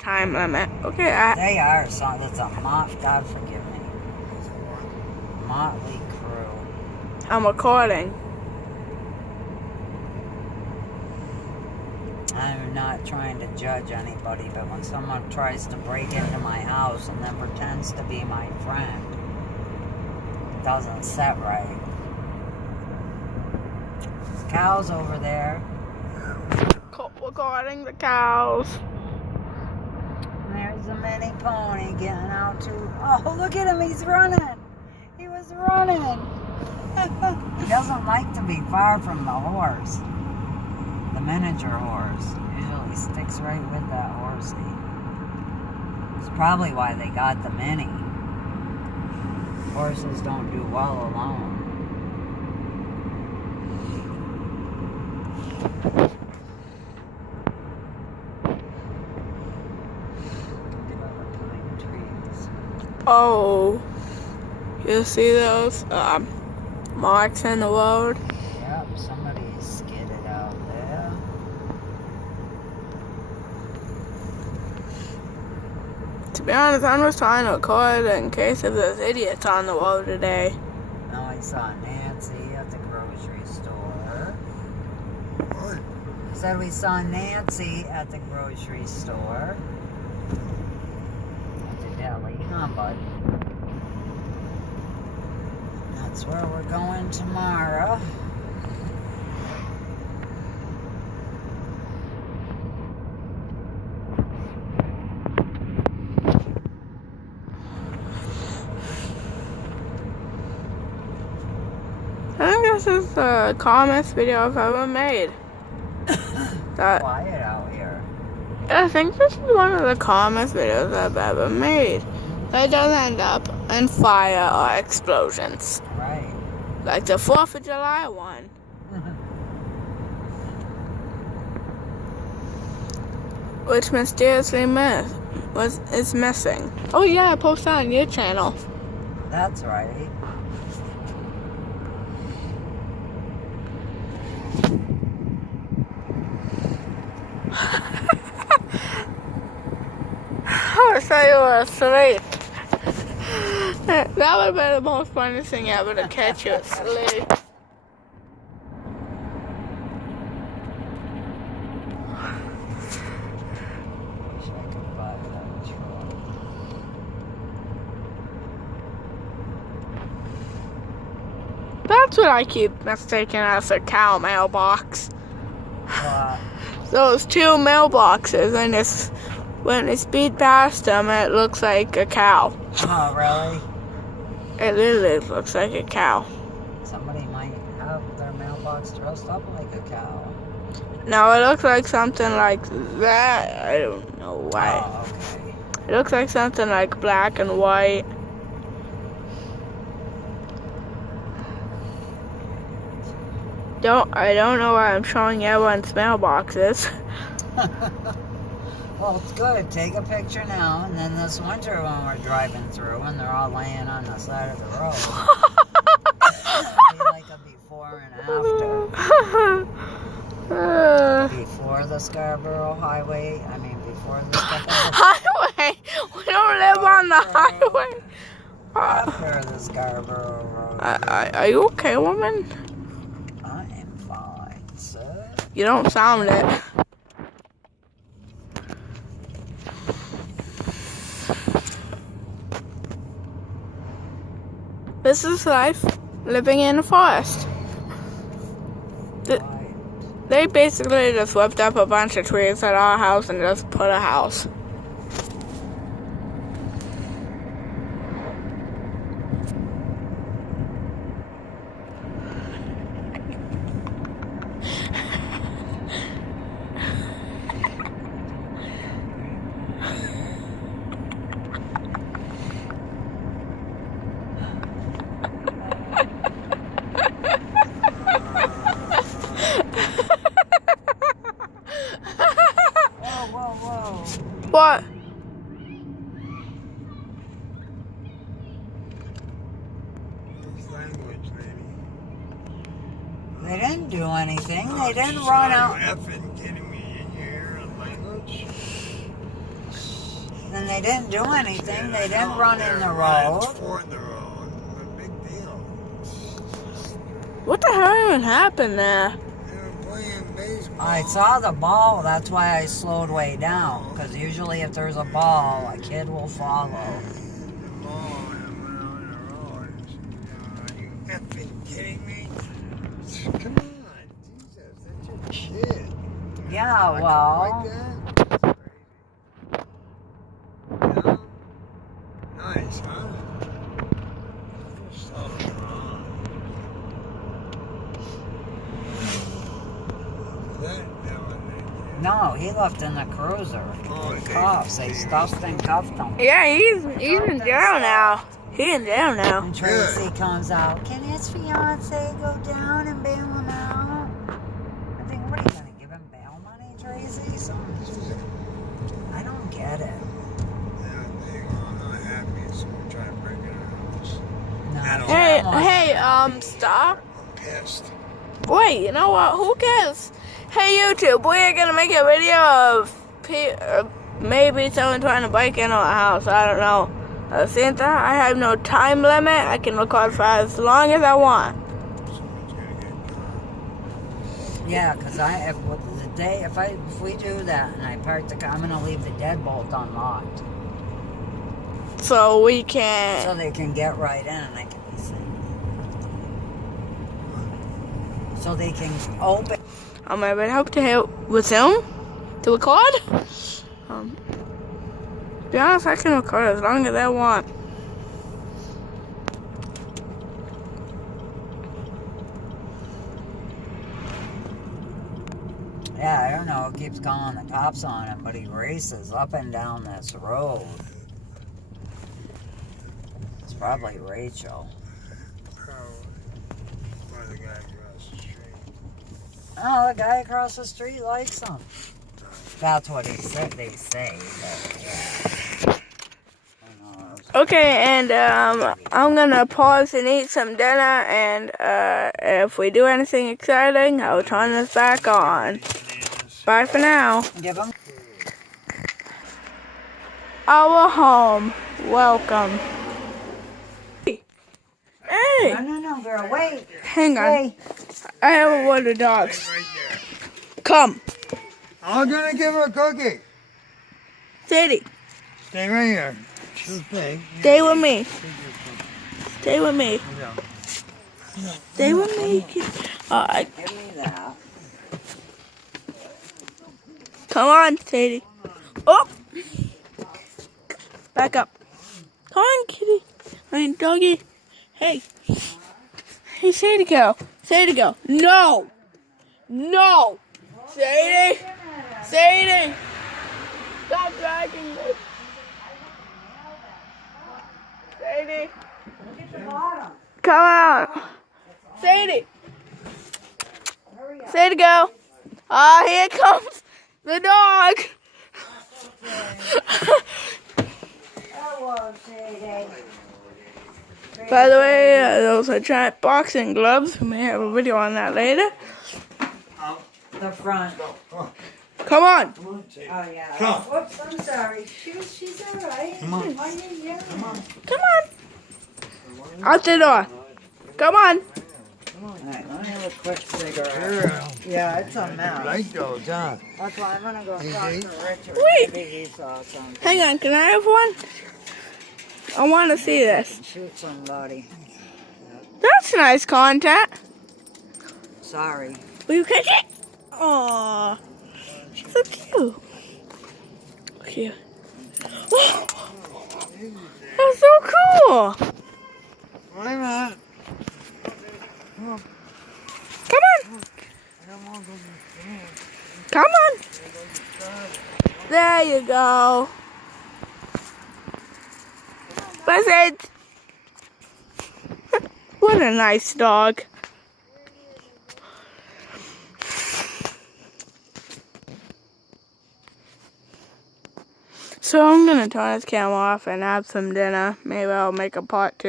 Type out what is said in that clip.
time limit. Okay, They are, so that's a God forgive me. Motley Crue. I'm recording. I'm not trying to judge anybody, but when someone tries to break into my house and then pretends to be my friend, it doesn't set right. There's cows over there. Recording the cows. And there's a mini pony getting out too. Oh, look at him, he's running. He was running. He doesn't like to be far from the horse. The miniature horse. Usually sticks right with that horsey. It's probably why they got the mini. Horses don't do well alone. Oh, you see those marks in the road? Yep, somebody skidded out there. To be honest, I'm just trying to record in case of those idiots on the road today. Now I saw Nancy at the grocery store. What? Said we saw Nancy at the grocery store. At the deli, huh, bud? That's where we're going tomorrow. I think this is the calmest video I've ever made. Quiet out here. I think this is one of the calmest videos I've ever made. That doesn't end up in fire or explosions. Right. Like the 4th of July one. Which mysteriously is missing. Oh yeah, I posted on your channel. That's right. I thought you were asleep. That would have been the most funny thing ever, to catch you asleep. That's what I keep mistaking as a cow mailbox. Those two mailboxes, and when I speed past them, it looks like a cow. Oh, really? It literally looks like a cow. Somebody might have their mailbox dressed up like a cow. No, it looks like something like that. I don't know why. Oh, okay. It looks like something like black and white. I don't know why I'm showing everyone's mailboxes. Well, it's good. Take a picture now, and then this winter when we're driving through and they're all laying on the side of the road, it'll be like a before and after. Before the Scarborough Highway, before the Scarborough Highway? We don't live on the highway. After the Scarborough Road. Are you okay, woman? I am fine, sir. You don't sound it. This is life living in a forest. They basically just whipped up a bunch of trees at our house and just put a house. What? Language, lady. They didn't do anything. They didn't run out. Are you effing kidding me in your language? they didn't do anything. They didn't run in the Running road. toward the road. A big deal. What the hell even happened there? They were playing baseball. I saw the ball. That's why I slowed way down. Because usually if there's a ball, a kid will follow. The ball and it went on the road. You effing kidding me? Come on, Jesus, that's your kid. Yeah, Like well. that? That's crazy. Yeah? Nice, huh? There's something wrong. That one, No, he left in the cruiser. Oh, With cuffs. They stuffed and cuffed him. Yeah, he's in jail now. He's in jail now. And Tracy comes out. Can his fiance go down and bail him out? I think, what are you going to give him bail money, Tracy? I don't get it. Yeah, they are not happy, so we're trying to break in our house. No. I don't- Hey, stop. I'm pissed. Wait, you know what? Who cares? Hey, YouTube, we're gonna make a video of maybe someone trying to break into a house. I don't know. Santa, I have no time limit. I can record for as long as I want. Someone's gonna get caught. Yeah, because if we do that and I park the car, I'm going to leave the deadbolt unlocked. So we So can. they can get right in and I can be safe. So they can open. I would hope to help resume to record. To be honest, I can record as long as I want. Yeah, I don't know. It keeps calling the cops on him, but he races up and down this road. It's probably Rachel. Probably. Or the guy across the street. Oh, the guy across the street likes him. That's what he said. They say. But, yeah. I know, Okay, and I'm gonna pause and eat some dinner, and if we do anything exciting, I'll turn this back on. Bye for now. give him. Our home. Welcome. Hey, No, girl. Wait. hang on. Hey. I have a word of dogs. Right there. Come, I'm gonna give her a cookie. Sadie, Stay right here. Sure thing. stay with me. Stay with me. Yeah. Stay with me. Alright, Give me that. come on, Sadie. Oh! Back up. Come on, kitty. Doggy. Hey. Hey, Sadie girl. Sadie girl. No! No! Sadie! Sadie! Stop dragging me. Sadie. Come on. Sadie. Sadie girl. Ah, here comes the dog. Hello, Sadie. By the way, those are giant boxing gloves. We may have a video on that later. The front. Come on. Oh, yeah. Come. Whoops, I'm sorry. She's all right. Come on. Why you yelling? Come on. Come on. Out the door. Come on. All right, let me have a quick cigarette. Girl. Yeah, it's a You mess. like those, huh? That's why I'm gonna go Hey, talk hey. to Richard. Wait. Maybe he saw something. Hang on. Can I have one? I want to see this. Shoot somebody. That's nice content. Sorry. Will you catch it? Aww. So cute. Cute. Oh, that's so cool. Wait a minute. Come on. Come on. There you go. Present. What a nice dog. So I'm gonna turn this camera off and have some dinner. Maybe I'll make a part 2.